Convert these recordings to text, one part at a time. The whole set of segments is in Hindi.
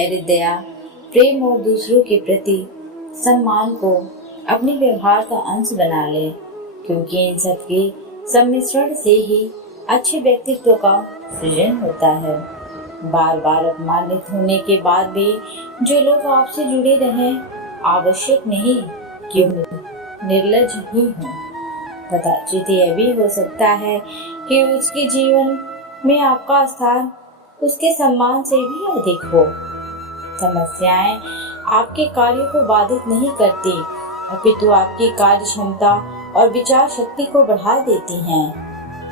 धैर्य, दया, प्रेम और दूसरों के प्रति सम्मान को अपने व्यवहार का अंश बना ले, क्योंकि इन सब के सम्मिश्रण से ही अच्छे व्यक्तित्व का सृजन होता है। बार बार अपमानित होने के बाद भी जो लोग आपसे जुड़े रहें, आवश्यक नहीं कि निर्लज ही हों। कदाचित यह भी हो सकता है कि उसके जीवन में आपका स्थान उसके सम्मान से भी अधिक हो। समस्याएं आपके कार्य को बाधित नहीं करती, अपितु आपकी कार्य क्षमता और विचार शक्ति को बढ़ा देती हैं।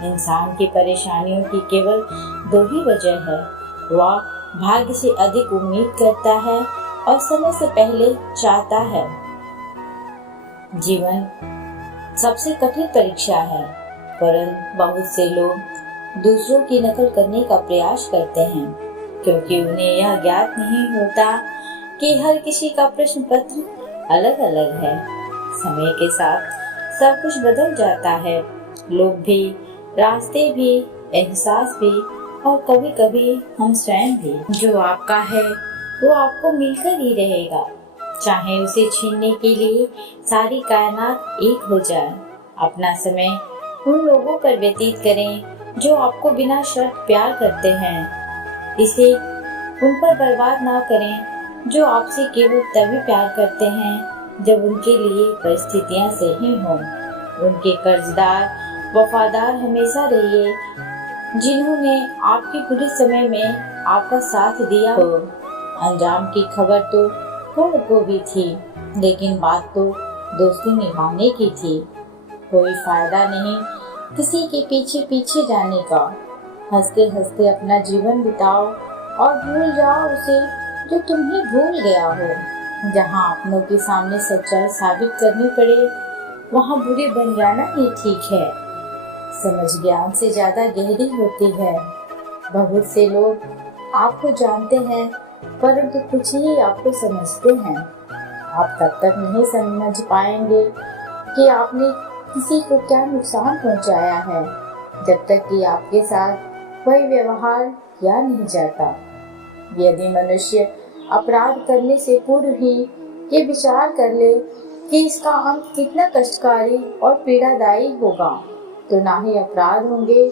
इंसान की परेशानियों की केवल दो ही वजह है, वह भाग्य से अधिक उम्मीद करता है और समय से पहले चाहता है। जीवन सबसे कठिन परीक्षा है, परंतु बहुत से लोग दूसरों की नकल करने का प्रयास करते हैं, क्योंकि उन्हें यह ज्ञात नहीं होता कि हर किसी का प्रश्न पत्र अलग अलग है। समय के साथ सब कुछ बदल जाता है, लोग भी, रास्ते भी, एहसास भी और कभी कभी हम स्वयं भी। जो आपका है वो आपको मिलकर ही रहेगा, चाहे उसे छीनने के लिए सारी कायनात एक हो जाए। अपना समय उन लोगों पर व्यतीत करें जो आपको बिना शर्त प्यार करते हैं। इसे उन पर बर्बाद ना करें जो आपसे केवल तभी प्यार करते हैं जब उनके लिए परिस्थितियां सही हों। उनके कर्जदार वफादार हमेशा रहिए जिन्होंने आपके बुरे समय में आपका साथ दिया हो। अंजाम की खबर तो पूर्ण को भी थी, लेकिन बात तो दोस्ती निभाने की थी। कोई फायदा नहीं किसी के पीछे पीछे जाने का। हंसते हंसते अपना जीवन बिताओ और भूल जाओ उसे जो तुम्हें भूल गया हो। जहाँ अपनों के सामने सच्चाई साबित करनी पड़े, वहाँ बुरे बन जाना ही ठीक है। समझ ज्ञान से ज्यादा गहरी होती है। बहुत से लोग आपको जानते हैं, परंतु कुछ ही आपको समझते हैं। आप तब तक नहीं समझ पाएंगे कि आपने किसी को क्या नुकसान पहुंचाया है, जब तक कि आपके साथ कोई व्यवहार किया नहीं जाता। यदि मनुष्य अपराध करने से पूर्व ही ये विचार कर ले कि इसका अंत कितना कष्टकारी और पीड़ादायी होगा, तो ना ही अपराध होंगे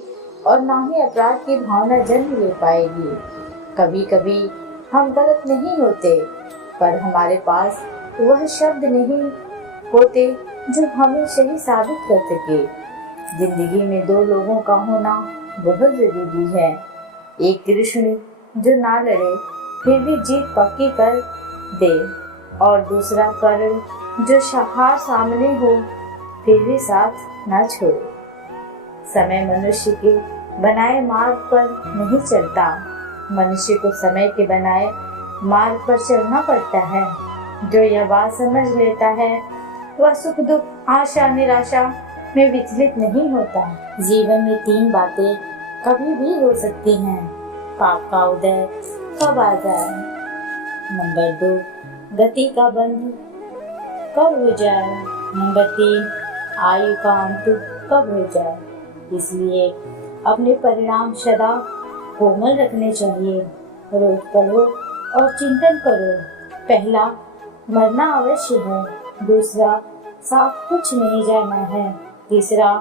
और ना ही अपराध की भावना जन्म ले पाएगी। कभी कभी हम गलत नहीं होते, पर हमारे पास वह शब्द नहीं होते जो हमें सही साबित कर सके। जिंदगी में दो लोगों का होना बहुत जरूरी है। एक कृष्ण जो ना लड़े फिर भी जीत पक्की कर दे, और दूसरा कर्ण जो हार सामने हो फिर भी साथ ना छोड़े। समय मनुष्य के बनाए मार्ग पर नहीं चलता, मनुष्य को समय के बनाए मार्ग पर चलना पड़ता है। जो यह बात समझ लेता है वह सुख दुख आशा निराशा में विचलित नहीं होता। जीवन में तीन बातें कभी भी हो सकती हैं, पाप का उदय कब आ जाए, नंबर 2 गति का बंध कब हो जाए, नंबर 3 आयु का अंत कब हो जाए। इसलिए अपने परिणाम सदा कोमल रखने चाहिए। रोज पढ़ो और चिंतन करो। पहला, मरना अवश्य है। दूसरा, साफ कुछ नहीं जाना है। तीसरा,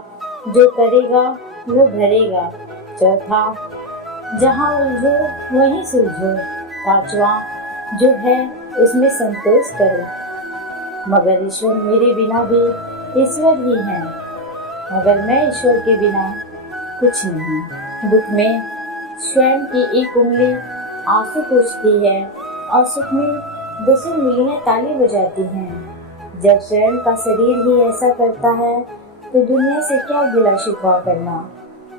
जो करेगा वो भरेगा। चौथा, जहाँ उलझो वहीं सुलझो। पांचवा, जो है उसमें संतोष करो। मगर ईश्वर मेरे बिना भी ईश्वर ही है, मगर मैं ईश्वर के बिना कुछ नहीं। दुख में स्वयं की एक उंगली आंसू पोंछती है और सुख में 10 उंगलियां ताली बजाती हैं। जब स्वयं का शरीर ही ऐसा करता है तो दुनिया से क्या गिला शिकवा करना।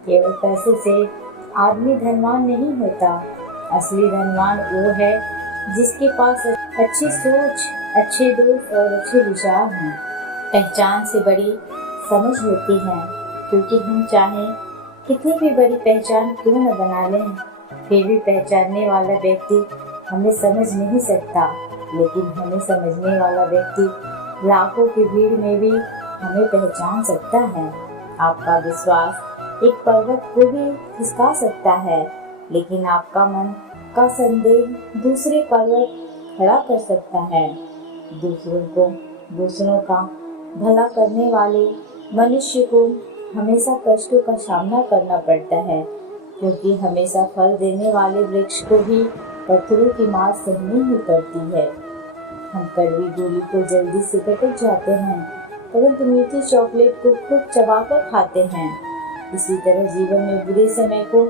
केवल पैसे से आदमी धनवान नहीं होता। असली धनवान वो है जिसके पास अच्छी सोच, अच्छे दोस्त और अच्छे विचार हैं। पहचान से बड़ी समझ होती है, क्योंकि हम चाहें कितनी भी बड़ी पहचान क्यों न बना लें, फिर भी पहचानने वाला व्यक्ति हमें समझ नहीं सकता, लेकिन हमें समझने वाला व्यक्ति लाखों की भीड़ में भी हमें पहचान सकता है। आपका विश्वास एक पर्वत को भी खिसका सकता है, लेकिन आपका मन का संदेह दूसरे पर्वत खड़ा कर सकता है। दूसरों का भला करने वाले मनुष्य को हमेशा कष्टों का सामना करना पड़ता है, क्योंकि हमेशा फल देने वाले वृक्ष को भी पत्थरों की मार सहनी ही पड़ती है। हम कड़वी गोली को जल्दी से कटक जाते हैं, परंतु मीठी चॉकलेट को खूब चबाकर खाते हैं। इसी तरह जीवन में बुरे समय को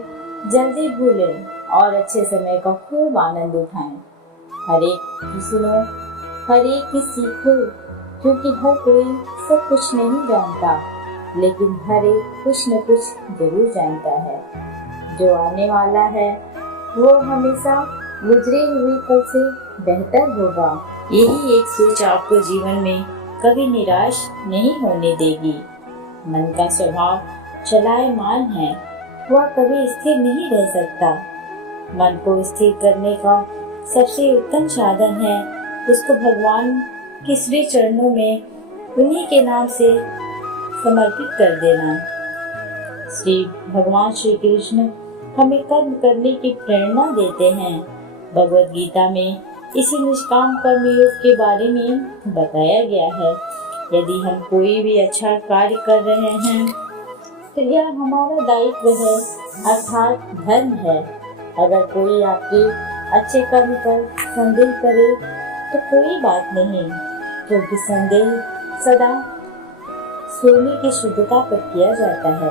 जल्दी भूलें और अच्छे समय का खूब आनंद उठाएं। हर एक की सुनो, हर एक की सीखो, क्योंकि हर कोई सब कुछ नहीं जानता, लेकिन हर एक कुछ न कुछ जरूर जानता है। जो आने वाला है वो हमेशा गुजरे हुए कल से बेहतर होगा। यही एक सोच आपको जीवन में कभी निराश नहीं होने देगी। मन का स्वभाव चलायमान है, वह कभी स्थिर नहीं रह सकता। मन को स्थिर करने का सबसे उत्तम साधन है उसको भगवान के श्री चरणों में उन्हीं के नाम से समर्पित कर देना। भगवान श्री कृष्ण हमें कर्म करने की प्रेरणा देते हैं। भगवद गीता में इसी निष्काम कर्म योग के बारे में बताया गया है। यदि हम कोई भी अच्छा कार्य कर रहे हैं तो यह हमारा दायित्व है, अर्थात धर्म है। अगर कोई आपके अच्छे कर्म पर संदेह करे तो कोई बात नहीं, क्योंकि संदेह सदा सोने की शुद्धता पर किया जाता है,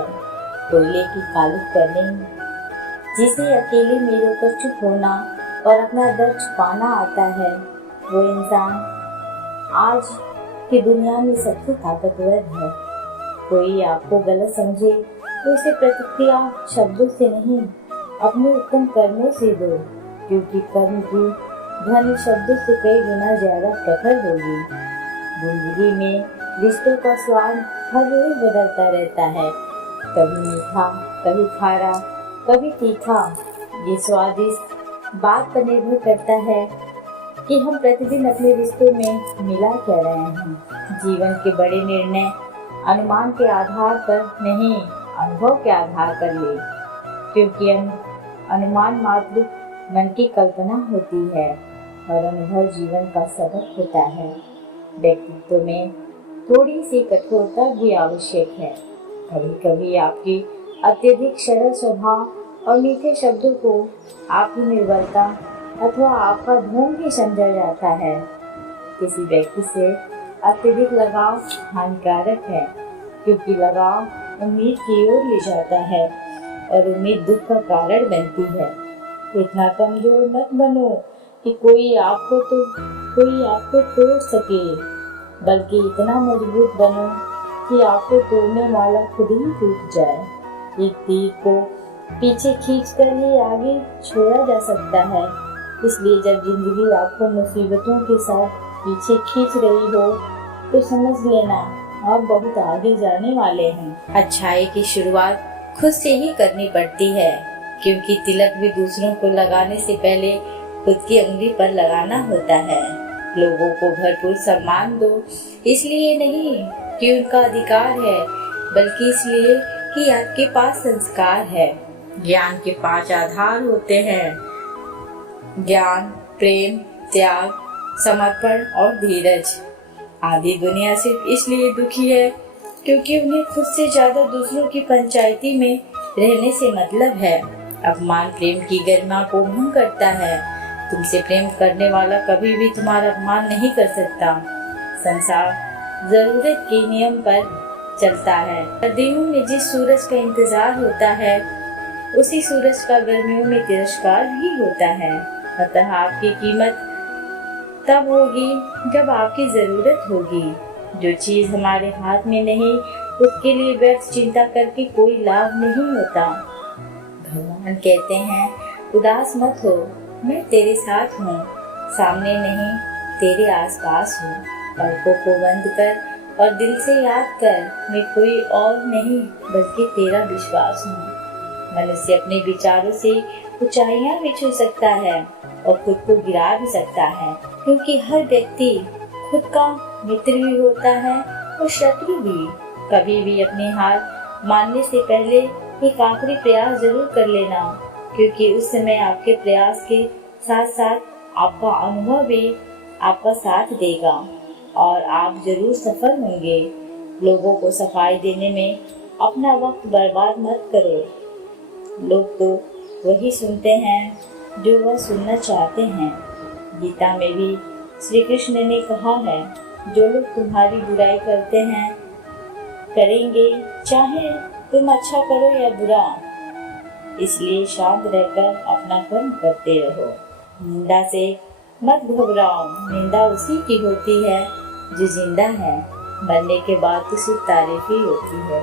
कोयले की कालिख पर नहीं। जिसे अकेले मेरे पर चुप होना और अपना दर्द छुपाना आता है, वो इंसान आज की दुनिया में सबसे ताकतवर है। कोई आपको गलत समझे तो उसे प्रतिक्रिया शब्दों से नहीं, अपने उत्तम कर्मों से दो, क्योंकि कर्म की ध्वनि शब्दों से कई गुना ज्यादा प्रखर होगी। जिंदगी में रिश्तों का स्वाद हर रोज बदलता रहता है, कभी मीठा, कभी खारा, कभी तीखा। ये स्वादिष्ट बात पर निर्भर करता है कि हम प्रतिदिन अपने रिश्तों में मिला क्या रहे हैं। जीवन के बड़े निर्णय अनुमान के आधार पर नहीं, अनुभव के आधार पर ले, क्योंकि अनुमान मात्र मन की कल्पना होती है और अनुभव जीवन का सबक होता है। व्यक्तित्व में थोड़ी सी कठोरता भी आवश्यक है। कभी कभी आपकी अत्यधिक सरल स्वभाव और मीठे शब्दों को आपकी निर्बलता अथवा आपका ढोंग भी समझा जाता है। किसी व्यक्ति से अत्यधिक लगाव हानिकारक है, क्योंकि लगाव उम्मीद की ओर ले जाता है और उम्मीद दुख का कारण बनती है। इतना कमजोर मत बनो कि कोई आपको तोड़ सके, बल्कि इतना मजबूत बनो कि आपको तोड़ने वाला खुद ही टूट जाए। एक तीर को पीछे खींचकर ही आगे छोड़ा जा सकता है, इसलिए जब जिंदगी आपको मुसीबतों के साथ पीछे खींच रही हो तो समझ लेना आप बहुत आगे जाने वाले हैं। अच्छाई की शुरुआत खुद से ही करनी पड़ती है, क्योंकि तिलक भी दूसरों को लगाने से पहले खुद की उंगली पर लगाना होता है। लोगों को भरपूर सम्मान दो, इसलिए नहीं कि उनका अधिकार है, बल्कि इसलिए कि आपके पास संस्कार है। ज्ञान के 5 आधार होते हैं: ज्ञान, प्रेम, त्याग, समर्पण और धीरज। आधी दुनिया सिर्फ इसलिए दुखी है क्योंकि उन्हें खुद से ज्यादा दूसरों की पंचायती में रहने से मतलब है। अपमान प्रेम की गरिमा को भंग करता है। तुमसे प्रेम करने वाला कभी भी तुम्हारा अपमान नहीं कर सकता। संसार जरूरत के नियम पर चलता है। सर्दियों में जिस सूरज का इंतजार होता है, उसी सूरज का गर्मियों में तिरस्कार भी होता है। अतः आपकी कीमत तब होगी जब आपकी जरूरत होगी। जो चीज हमारे हाथ में नहीं, उसके लिए व्यर्थ चिंता करके कोई लाभ नहीं होता। भगवान कहते हैं, उदास मत हो, मैं तेरे साथ हूँ, सामने नहीं तेरे आसपास हूँ। पलकों को बंद कर और दिल से याद कर, मैं कोई और नहीं बल्कि तेरा विश्वास हूँ। मनुष्य अपने विचारों से ऊंचाइयां भी छू सकता है और खुद को गिरा भी सकता है, क्योंकि हर व्यक्ति खुद का मित्र भी होता है और शत्रु भी। कभी भी अपनी हार मानने से पहले एक आखिरी प्रयास जरूर कर लेना, क्योंकि उस समय आपके प्रयास के साथ साथ आपका अनुभव भी आपका साथ देगा और आप जरूर सफल होंगे। लोगों को सफाई देने में अपना वक्त बर्बाद मत करो। लोग तो वही सुनते हैं जो वह सुनना चाहते हैं। गीता में भी श्री कृष्ण ने कहा है, जो लोग तुम्हारी बुराई करते हैं करेंगे, चाहे तुम अच्छा करो या बुरा, इसलिए शांत रहकर अपना कर्म करते रहो। निंदा से मत घबराओ, निंदा उसी की होती है जो जिंदा है। मरने के बाद तो सिर्फ तारीफ ही होती है।